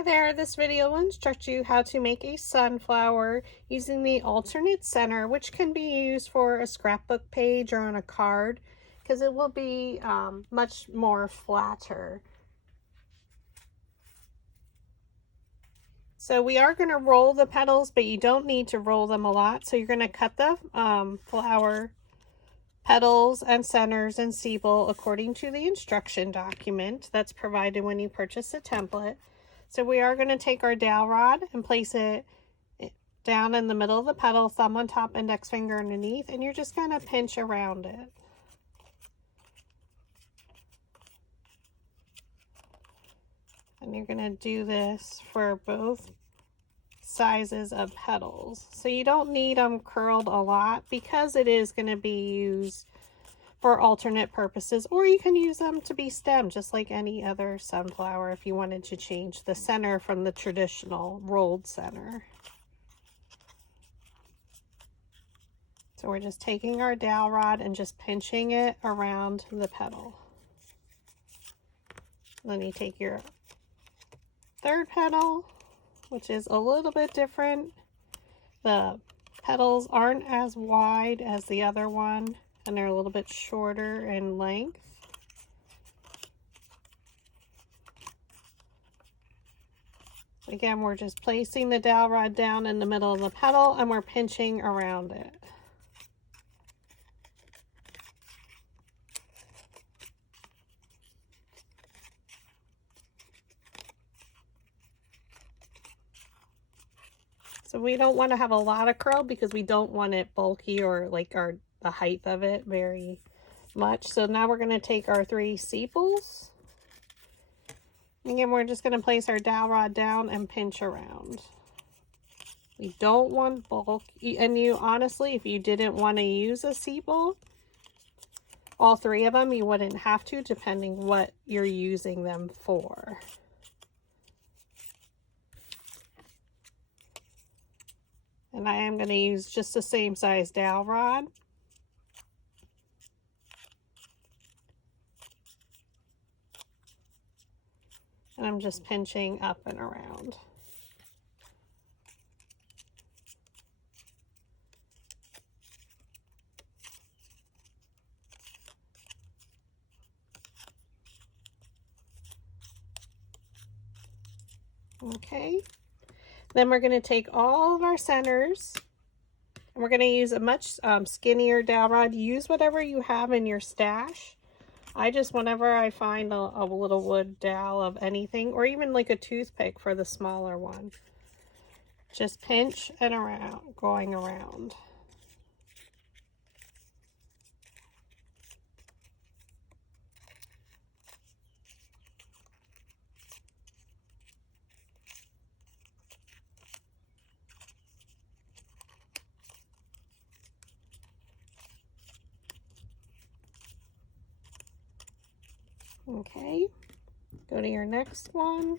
Hi there, this video will instruct you how to make a sunflower using the alternate center, which can be used for a scrapbook page or on a card because it will be much more flatter. So we are going to roll the petals, but you don't need to roll them a lot. So you're going to cut the flower petals and centers and sepal according to the instruction document that's provided when you purchase a template. So we are going to take our dowel rod and place it down in the middle of the petal, thumb on top, index finger underneath, and you're just going to pinch around it. And you're going to do this for both sizes of petals. So you don't need them curled a lot because it is going to be used for alternate purposes, or you can use them to be stemmed just like any other sunflower if you wanted to change the center from the traditional rolled center. So we're just taking our dowel rod and just pinching it around the petal. Then you take your third petal, which is a little bit different. The petals aren't as wide as the other one, and they're a little bit shorter in length. Again, we're just placing the dowel rod down in the middle of the petal and we're pinching around it. So we don't want to have a lot of curl because we don't want it bulky or like the height of it very much. So now we're going to take our 3 sepals. Again, we're just going to place our dowel rod down and pinch around. We don't want bulk, and you honestly, if you didn't want to use a sepal, all 3 of them, you wouldn't have to, depending what you're using them for. And I am going to use just the same size dowel rod. And I'm just pinching up and around. Okay. Then we're going to take all of our centers and we're going to use a much skinnier dowel rod. Use whatever you have in your stash. I just, whenever I find a little wood dowel of anything, or even like a toothpick for the smaller one, just pinch and around, going around. Okay, go to your next one.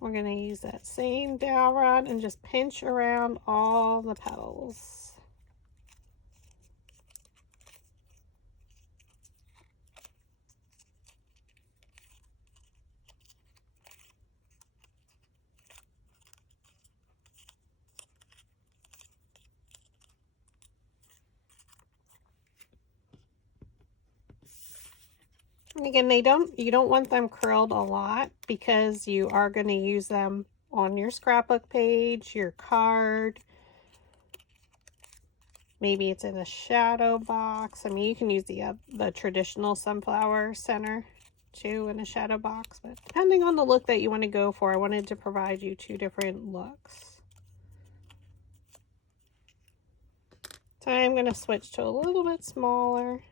We're going to use that same dowel rod and just pinch around all the petals. And again, you don't want them curled a lot because you are going to use them on your scrapbook page, your card. Maybe it's in a shadow box. I mean, you can use the traditional sunflower center too in a shadow box, but depending on the look that you want to go for, I wanted to provide you 2 different looks. So I'm going to switch to a little bit smaller.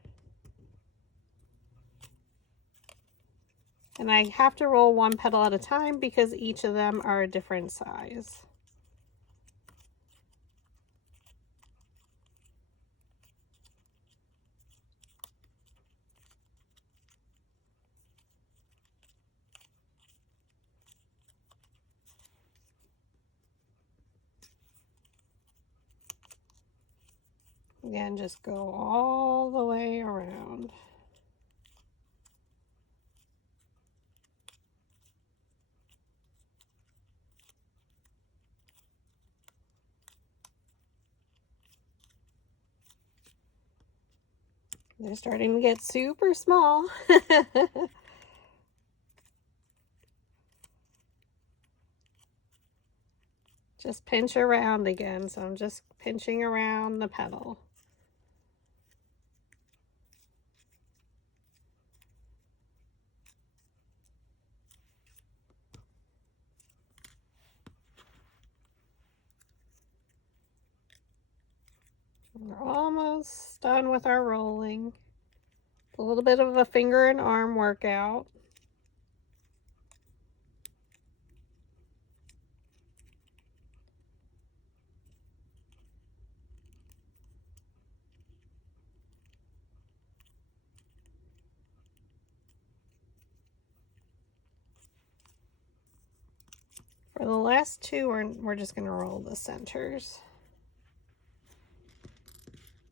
And I have to roll 1 petal at a time because each of them are a different size. Again, just go all the way around. They're starting to get super small. Just pinch around again. So I'm just pinching around the petal. We're almost done with our rolling. A little bit of a finger and arm workout. For the last two, we're just going to roll the centers.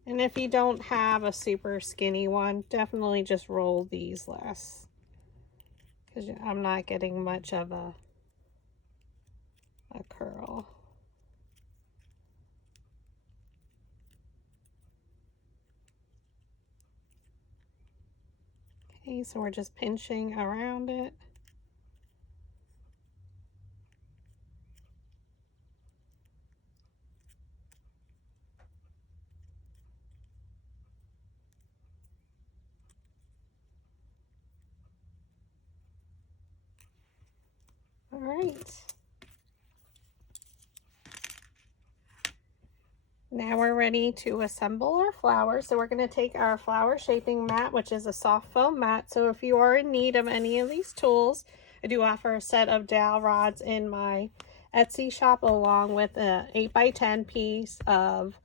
And if you don't have a super skinny one, definitely just roll these last, because I'm not getting much of a curl. Okay, so we're just pinching around it. All right. Now we're ready to assemble our flowers. So we're going to take our flower shaping mat, which is a soft foam mat. So if you are in need of any of these tools, I do offer a set of dowel rods in my Etsy shop, along with an 8x10 piece of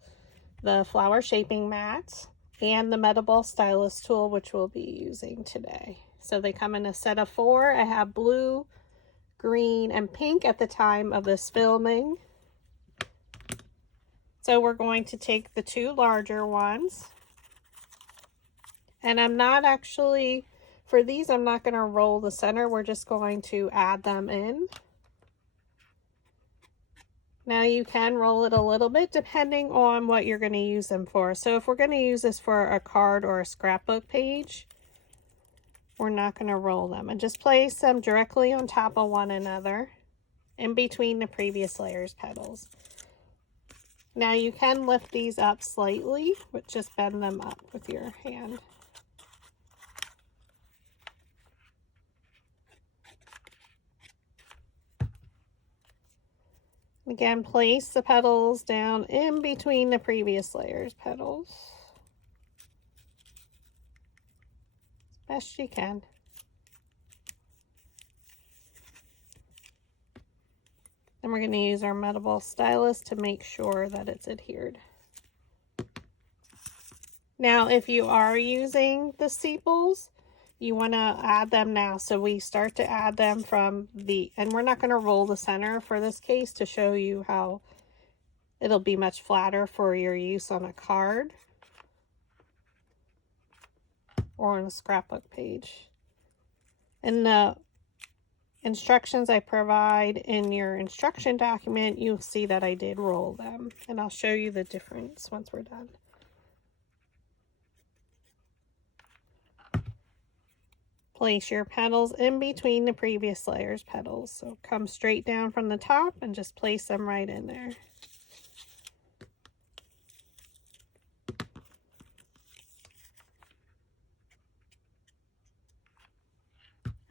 the flower shaping mat and the Metaball Stylus tool, which we'll be using today. So they come in a set of 4. I have blue, green, and pink at the time of this filming. So we're going to take the 2 larger ones. And I'm not actually, for these, I'm not going to roll the center. We're just going to add them in. Now you can roll it a little bit depending on what you're going to use them for. So if we're going to use this for a card or a scrapbook page, we're not going to roll them. And just place them directly on top of one another in between the previous layer's petals. Now you can lift these up slightly, but just bend them up with your hand. Again, place the petals down in between the previous layer's petals as best you can. Then we're going to use our Metaball Stylus to make sure that it's adhered. Now, if you are using the sepals, you want to add them now. So we start to add them from the, and we're not going to roll the center for this case to show you how it'll be much flatter for your use on a card or on a scrapbook page. In the instructions I provide in your instruction document, you'll see that I did roll them, and I'll show you the difference once we're done. Place your petals in between the previous layer's petals. So come straight down from the top and just place them right in there.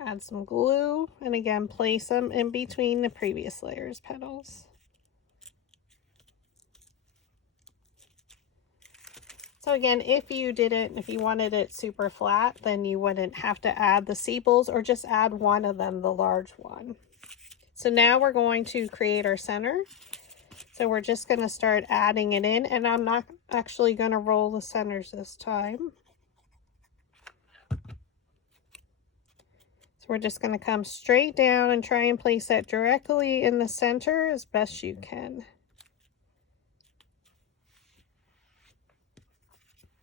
Add some glue, and again, place them in between the previous layer's petals. So again, if you wanted it super flat, then you wouldn't have to add the sepals, or just add one of them, the large one. So now we're going to create our center. So we're just going to start adding it in, and I'm not actually going to roll the centers this time. So we're just going to come straight down and try and place that directly in the center as best you can.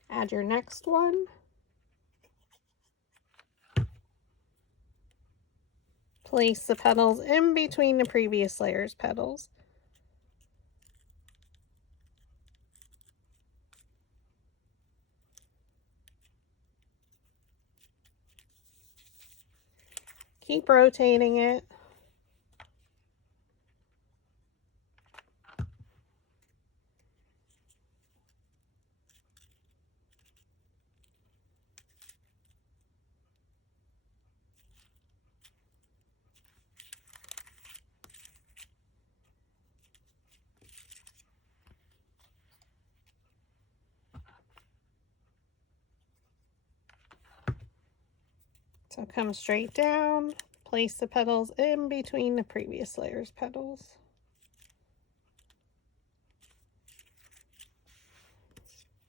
Add your next one. Place the petals in between the previous layer's petals. Keep rotating it. So come straight down, place the petals in between the previous layer's petals.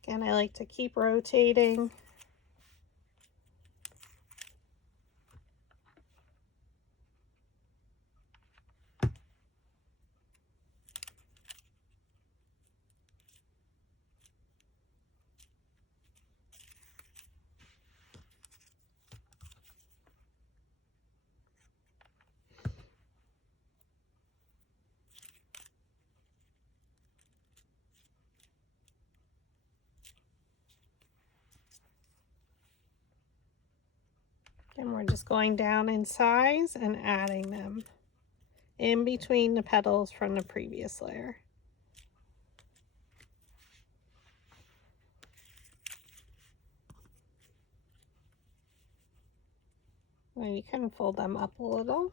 Again, I like to keep rotating. And we're just going down in size and adding them in between the petals from the previous layer. Now you can fold them up a little.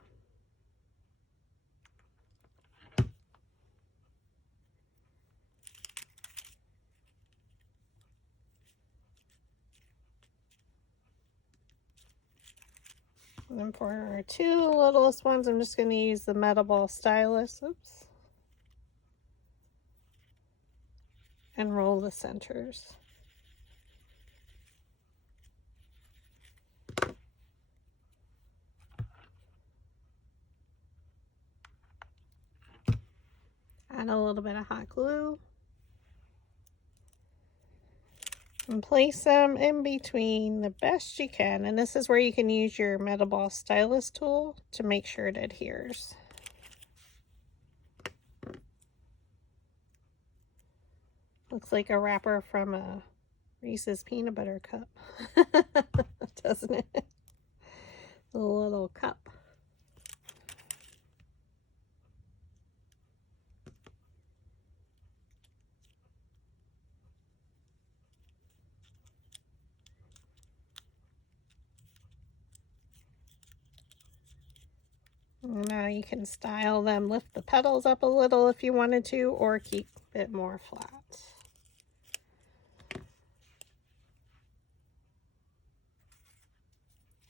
And then for our two littlest ones, I'm just going to use the metal ball stylus. Oops. And roll the centers. Add a little bit of hot glue. And place them in between the best you can. And this is where you can use your metal ball stylus tool to make sure it adheres. Looks like a wrapper from a Reese's peanut butter cup, doesn't it? A little cup. Now you can style them, lift the petals up a little if you wanted to, or keep it more flat.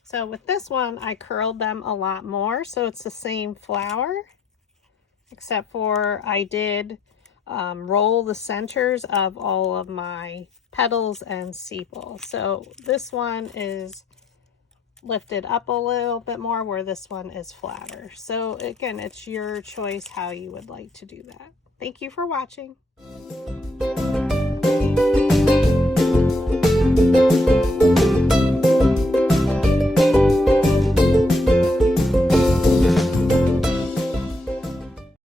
So with this one, I curled them a lot more, so it's the same flower, except for I did roll the centers of all of my petals and sepals. So this one is lifted up a little bit more, where this one is flatter. So again, it's your choice how you would like to do that. Thank you for watching.